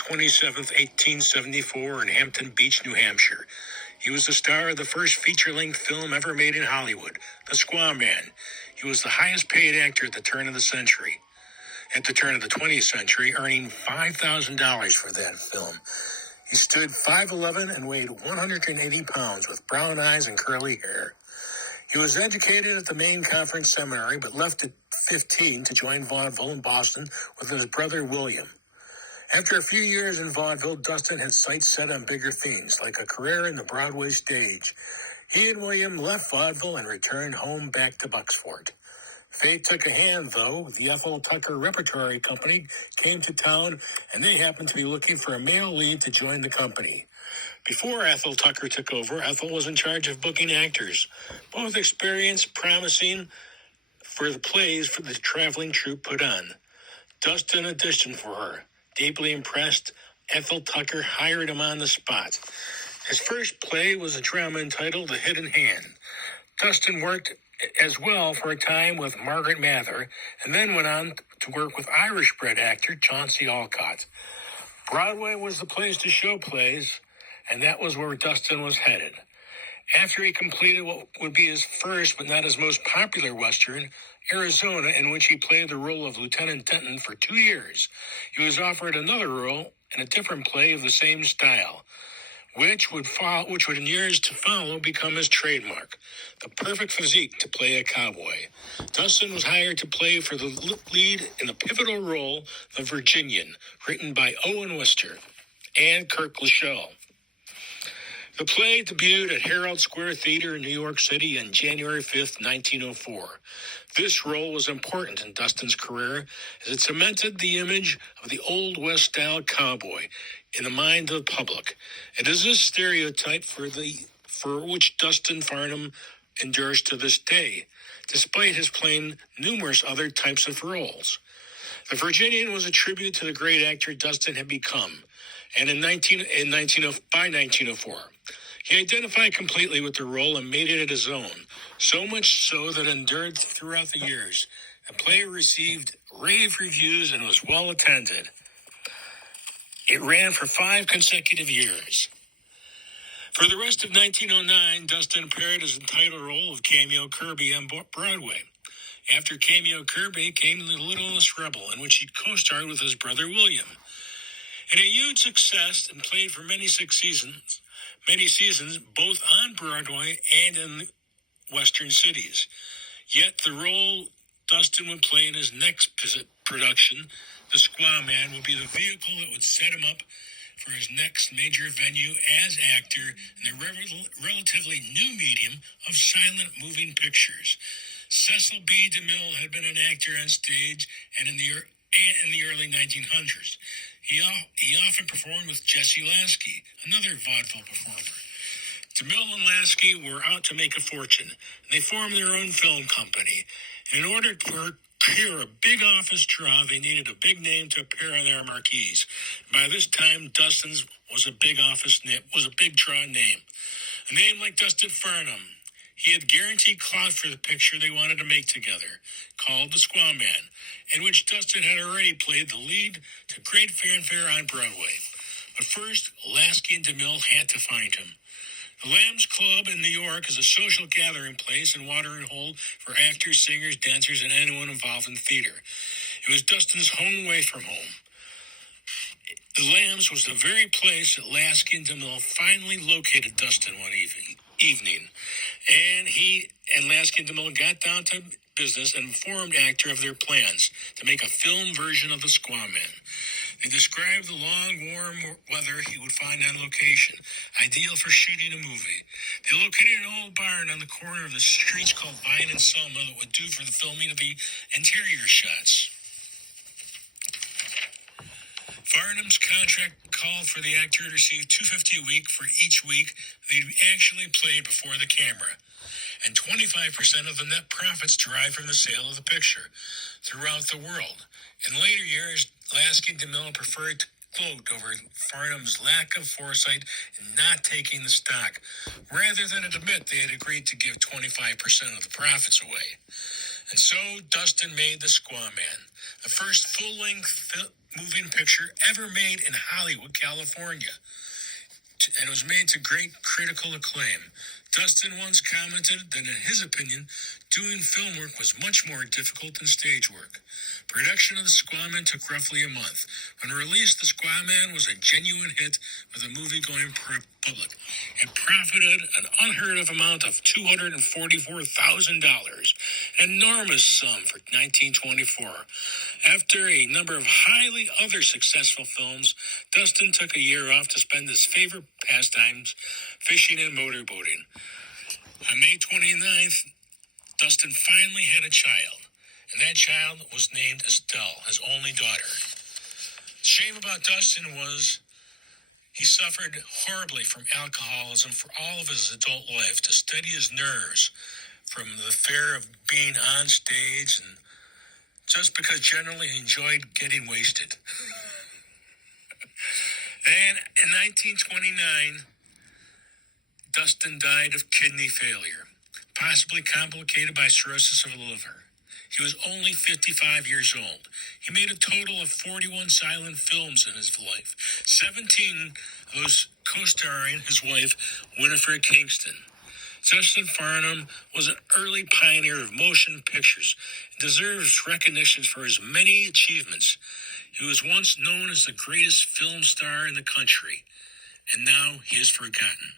27th, 1874 in Hampton Beach, New Hampshire. He was the star of the first feature-length film ever made in Hollywood, The Squaw Man. He was the highest-paid actor at the turn of the 20th century, earning $5,000 for that film. He stood 5'11" and weighed 180 pounds with brown eyes and curly hair. He was educated at the Maine Conference Seminary, but left at 15 to join vaudeville in Boston with his brother William. After a few years in vaudeville, Dustin had sights set on bigger things, like a career in the Broadway stage. He and William left vaudeville and returned home back to Bucksport. Fate took a hand, though. The Ethel Tucker Repertory Company came to town, and they happened to be looking for a male lead to join the company. Before Ethel Tucker took over, Ethel was in charge of booking actors, both experienced, promising for the plays for the traveling troupe put on. Dustin auditioned for her. Deeply impressed, Ethel Tucker hired him on the spot. His first play was a drama entitled The Hidden Hand. Dustin worked as well for a time with Margaret Mather, and then went on to work with Irish-bred actor Chauncey Alcott. Broadway was the place to show plays, and that was where Dustin was headed. After he completed what would be his first but not his most popular Western, Arizona, in which he played the role of Lieutenant Denton for 2 years, he was offered another role in a different play of the same style, which would in years to follow become his trademark, the perfect physique to play a cowboy. Dustin was hired to play for the lead in the pivotal role of Virginian, written by Owen Wister and Kirk Lachelle. The play debuted at Herald Square Theater in New York City on January 5th, 1904. This role was important in Dustin's career as it cemented the image of the Old West-style cowboy in the mind of the public. It is this stereotype for which Dustin Farnham endures to this day, despite his playing numerous other types of roles. The Virginian was a tribute to the great actor Dustin had become, and by 1904, he identified completely with the role and made it his own, so much so that it endured throughout the years. The play received rave reviews and was well attended. It ran for 5 consecutive years. For the rest of 1909, Dustin appeared as the title role of Cameo Kirby on Broadway. After Cameo Kirby came The Littlest Rebel, in which he co-starred with his brother William. In a huge success and played for many seasons, both on Broadway and in Western cities. Yet the role Dustin would play in his next production, The Squaw Man, would be the vehicle that would set him up for his next major venue as actor in the relatively new medium of silent moving pictures. Cecil B. DeMille had been an actor on stage and in the early 1900s. He often performed with Jesse Lasky, another vaudeville performer. DeMille and Lasky were out to make a fortune, and they formed their own film company. In order to procure a big office draw, they needed a big name to appear on their marquees. By this time, Dustin's was a big draw name. A name like Dustin Farnham. He had guaranteed clout for the picture they wanted to make together, called The Squaw Man, in which Dustin had already played the lead to great fanfare on Broadway. But first, Lasky and DeMille had to find him. The Lambs Club in New York is a social gathering place and watering hole for actors, singers, dancers, and anyone involved in theater. It was Dustin's home away from home. The Lambs was the very place that Lasky and DeMille finally located Dustin one evening. And he and Lasky and DeMille got down to business and informed actor of their plans to make a film version of The Squaw Man. They described the long, warm weather he would find on location, ideal for shooting a movie. They located an old barn on the corner of the streets called Vine and Selma that would do for the filming of the interior shots. Farnham's contract called for the actor to receive $250 a week for each week they actually played before the camera, and 25% of the net profits derived from the sale of the picture throughout the world. In later years, Lasky and DeMille preferred to gloat over Farnham's lack of foresight in not taking the stock, rather than admit they had agreed to give 25% of the profits away. And so Dustin made The Squaw Man, the first full-length moving picture ever made in Hollywood, California. And it was made to great critical acclaim. Dustin once commented that in his opinion, doing film work was much more difficult than stage work. Production of The Squaw Man took roughly a month. When released, The Squaw Man was a genuine hit with a movie-going public. It profited an unheard of amount of $244,000, an enormous sum for 1924. After a number of highly other successful films, Dustin took a year off to spend his favorite pastimes, fishing and motorboating. On May 29th, Dustin finally had a child, and that child was named Estelle, his only daughter. The shame about Dustin was he suffered horribly from alcoholism for all of his adult life to steady his nerves from the fear of being on stage and just because generally he enjoyed getting wasted. And in 1929, Dustin died of kidney failure, possibly complicated by cirrhosis of the liver. He was only 55 years old. He made a total of 41 silent films in his life, 17 of those co-starring his wife, Winifred Kingston. Dustin Farnham was an early pioneer of motion pictures and deserves recognition for his many achievements. He was once known as the greatest film star in the country, and now he is forgotten.